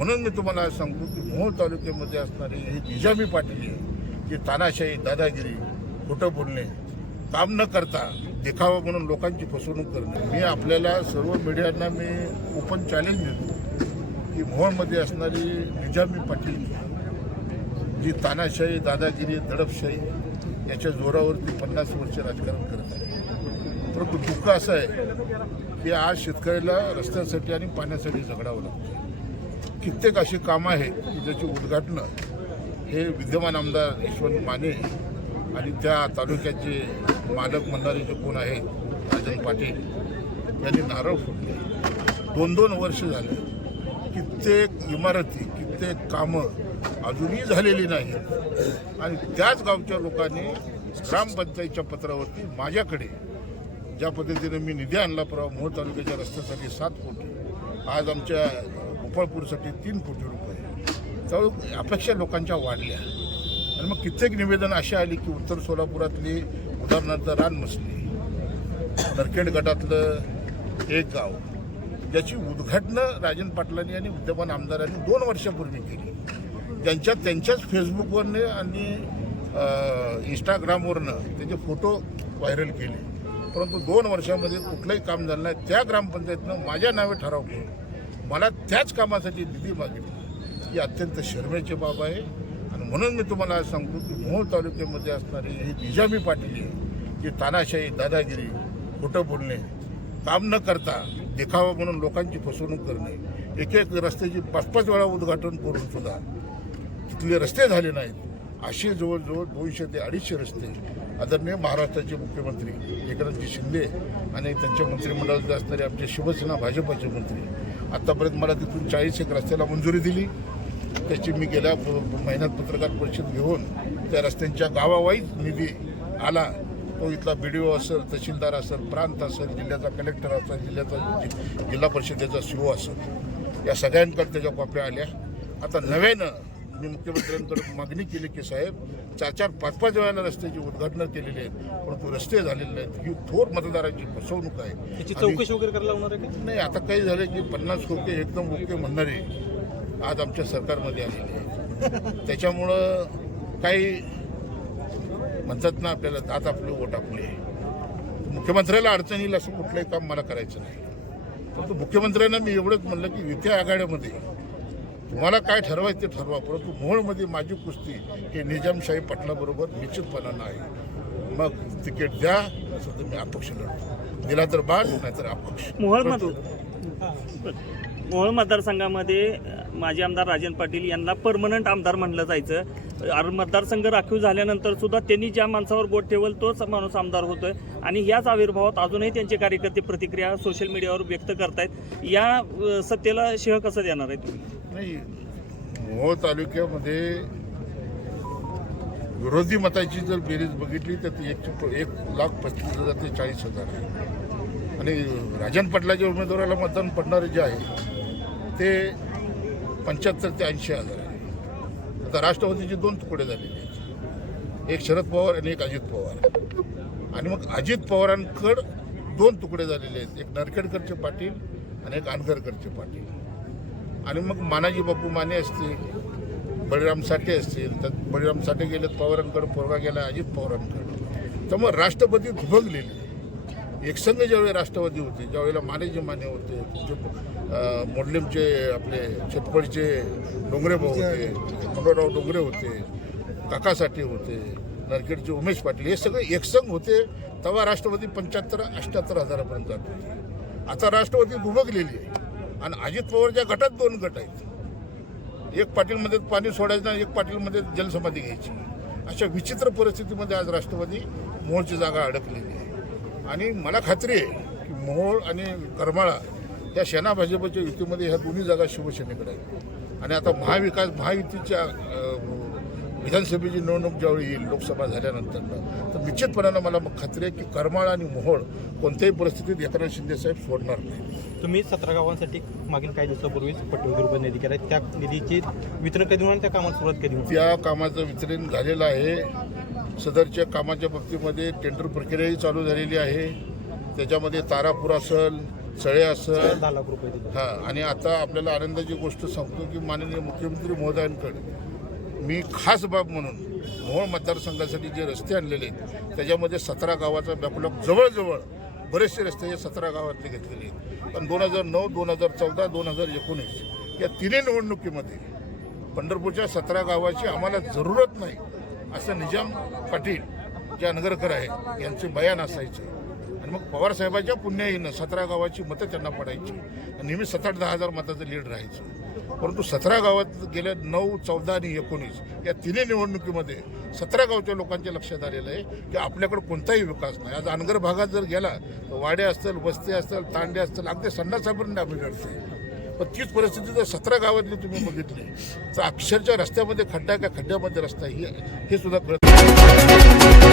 म्हणून मी तुम्हाला सांगतो की मोहोळ तालुक्यामध्ये असणारे हे निजामी पाटील आहे की तानाशाही दादागिरी खोटं बोलणे काम न करता देखावा म्हणून लोकांची फसवणूक करणे. मी आपल्याला सर्व मीडियांना मी ओपन चॅलेंज देतो की मोहोळमध्ये असणारी निजामी पाटील जी तानाशाही दादागिरी दडपशाही याच्या जोरावरती पन्नास वर्ष राजकारण करत आहे. परंतु दुःख असं आहे की आज शेतकऱ्याला रस्त्यासाठी आणि पाण्यासाठी झगडावं लागतं. कित्येक अशी कामं आहेत की ज्याची उद्घाटनं हे विद्यमान आमदार यशवंत माने आणि त्या तालुक्याचे मालक म्हणणारे जे कोण आहेत राजन पाटील यांनी नारळ फोडले दोन दोन वर्ष झाले. कित्येक इमारती कित्येक कामं अजूनही झालेली नाहीत. आणि त्याच गावच्या लोकांनी ग्रामपंचायतच्या पत्रावरती माझ्याकडे ज्या पद्धतीने मी निधी आणला परवा मोहोळ तालुक्याच्या रस्त्यासाठी सात कोटी. आज आमच्या गोपाळपूरसाठी तीन कोटी रुपये. तर अपेक्षा लोकांच्या वाढल्या. आणि मग कित्येक निवेदन अशी आली की उत्तर सोलापुरातली उदाहरणार्थ रानमसली नरखेड गटातलं एक गाव ज्याची उद्घाटनं राजन पाटलांनी आणि विद्यमान आमदारांनी दोन वर्षापूर्वी केली. त्यांच्या त्यांच्याच फेसबुकवरनं आणि इंस्टाग्रामवरनं त्याचे फोटो व्हायरल केले. परंतु दोन वर्षामध्ये कुठलंही काम झालं नाही. त्या ग्रामपंचायतनं माझ्या नावे ठराव करून मला त्याच कामासाठी निधी मागितली. ही अत्यंत शर्मेची बाब आहे. आणि म्हणून मी तुम्हाला आज सांगतो की मोहोळ तालुक्यामध्ये असणारे हे निजामी पाटील आहे जे तानाशाही दादागिरी खोटं बोलणे काम न करता देखावा म्हणून लोकांची फसवणूक करणे एक एक रस्त्याची पाच पाच वेळा उद्घाटन करून सुद्धा तिथले रस्ते झाले नाहीत. असे जवळजवळ दोनशे ते अडीचशे रस्ते आदरणीय महाराष्ट्राचे मुख्यमंत्री एकनाथजी शिंदे आणि त्यांच्या मंत्रिमंडळात असणारे आमचे शिवसेना भाजपाचे मंत्री आत्तापर्यंत मला तिथून चाळीस एक रस्त्याला मंजुरी दिली. त्याची मी गेल्या प- महिन्यात पत्रकार परिषद घेऊन त्या रस्त्यांच्या गावावाईज निधी आला. तो इथला बी डी ओ असेल तहसीलदार असेल प्रांत असेल जिल्ह्याचा कलेक्टर असेल जिल्ह्याचा जिल्हा परिषदेचा सी ओ असेल या सगळ्यांकडे त्याच्या कॉप्या आल्या. आता नव्यानं मी मुख्यमंत्र्यांकडे मागणी केली की साहेब चार चार पाच पाच वेळाला रस्त्याची उद्घाटनं केलेली आहेत परंतु रस्ते झालेले नाहीत. ही थोर मतदारांची फसवणूक आहे. त्याची चौकशी वगैरे करायला लावणार आहे का? नाही आता काही झालं की पन्नास ओके एकदम ओके म्हणणारे आज आमच्या सरकारमध्ये आलेले आहेत. त्याच्यामुळं काही म्हणतात ना आपल्याला दात आपले वोट आपले मुख्यमंत्र्याला अडचण येईल असं कुठलंही काम मला करायचं नाही. परंतु मुख्यमंत्र्यांना मी एवढंच म्हणलं की युती आघाड्यामध्ये तुम्हाला काय ठरवायचं ते ठरवा परंतु मोहोळमध्ये माझी कुस्ती हे निजामशाही पटलाबरोबर निश्चितपणानं आहे मग तिकीट द्या असं तर मी अपक्ष लढतो. दिला तर बाद नाहीतर अपक्ष. मोहोळ मतदारसंघामध्ये माजी आमदार राजन पाटील यांना परमनंट आमदार म्हणलं जायचं. मतदारसंघ राखीव झाल्यानंतर सुद्धा त्यांनी ज्या माणसावर बोट ठेवल तोच माणूस आमदार होतोय. आणि याच आविर्भावात अजूनही त्यांचे कार्यकर्ते प्रतिक्रिया सोशल मीडियावर व्यक्त करतायत. या सत्तेला शेह कसं देणार आहे तुम्ही? नाही मोहोळ तालुक्यामध्ये विरोधी मताची जर बेरीज बघितली तर ती एक एक लाख पस्तीस हजार ते चाळीस हजार आहे. आणि राजन पाटलाच्या उमेदवाराला मतदान पडणारे जे आहे ते पंच्याहत्तर ते ऐंशी हजार आहे. आता राष्ट्रवादीचे दोन तुकडे झालेले आहेत. एक शरद पवार आणि एक अजित पवार. आणि मग अजित पवारांकड दोन तुकडे झालेले आहेत. एक नरखेडकरचे पाटील आणि एक आनगरकरचे पाटील. आणि मग मानाजी बापू माने असतील बळीराम साठे असतील तर बळीराम साठे गेले पवारांकडे पोरगा गेला अजित पवारांकडे. तर मग राष्ट्रपती दुभगलेले एकसंघ ज्यावेळी राष्ट्रवादी होते ज्यावेळेला मानेजी माने होते तुमचे अं, आपले शेतपडीचे डोंगरे भाऊ होते खंडोराव डोंगरे होते काकासाठी होते नरखेडचे उमेश पाटील हे सगळे एकसंघ होते तेव्हा राष्ट्रवादी पंच्याहत्तर अष्ट्याहत्तर हजारापर्यंत जात आता राष्ट्रवादी दुभगलेली आहे. आणि अजित पवारच्या गटात दोन गट आहेत. एक पाटीलमध्ये पाणी सोडायचं आणि एक पाटीलमध्ये जलसमाधी घ्यायची. अशा विचित्र परिस्थितीमध्ये आज राष्ट्रवादी मोहोळची जागा अडकलेली आहे. आणि मला खात्री आहे की मोहोळ आणि करमाळा या सेना भाजपच्या युतीमध्ये ह्या दोन्ही जागा शिवसेनेकडे आहेत. आणि आता महाविकास महायुतीच्या विधानसभेची निवडणूक ज्यावेळी येईल लोकसभा झाल्यानंतर तर निश्चितपणानं मला मग खात्री आहे की करमाळा आणि मोहोळ कोणत्याही परिस्थितीत एकनाथ शिंदे साहेब सोडणार नाही. तुम्ही सतरा गावांसाठी मागील काही दिवसापूर्वीच पटवधी रुपये निधी केला त्या निधीची वितरण कधी होणार? त्या कामाला सुरुवात होणार? त्या कामाचं वितरण झालेलं आहे. सदरच्या कामाच्या बाबतीमध्ये टेंडर प्रक्रियाही चालू झालेली आहे. त्याच्यामध्ये तारापूर असेल चळे असेल. हा आणि आता आपल्याला आनंदाची गोष्ट सांगतो की माननीय मुख्यमंत्री महोदयांकडे मी खास बाब म्हणून मोहोळ मतदारसंघासाठी जे रस्ते आणलेले आहेत त्याच्यामध्ये सतरा गावाचा बॅकलॉग जवळजवळ बरेचसे रस्ते हे सतरा गावातले घेतलेले आहेत. पण दोन हजार नऊ दोन हजार चौदा दोन हजार एकोणीस या तिन्ही निवडणुकीमध्ये पंढरपूरच्या सतरा गावाची आम्हाला जरूरत नाही असं निजाम पाटील जे अनगरकर आहे यांचे बयान असायचे. आणि मग पवारसाहेबाच्या पुण्याईनं सतरा गावाची मतं त्यांना पडायची. आणि नेहमी सात आठ दहा हजार मताचं लीड राहायचं. परंतु सतरा गावात गेल्या नऊ चौदा आणि एकोणीस या तिन्ही निवडणुकीमध्ये सतरा गावच्या लोकांच्या लक्षात आलेलं आहे की आपल्याकडे कोणताही विकास नाही. आज अनगर भागात जर गेला तर वाडे असतील वस्ती असतील तांडे असतील अगदी संडासापर्यंत आम्ही घडते पण तीच परिस्थिती जर सतरा गावातली तुम्ही बघितली तर अक्षरच्या रस्त्यामध्ये खड्डा का खड्ड्यामध्ये रस्ता आहे हे हे सुद्धा कळत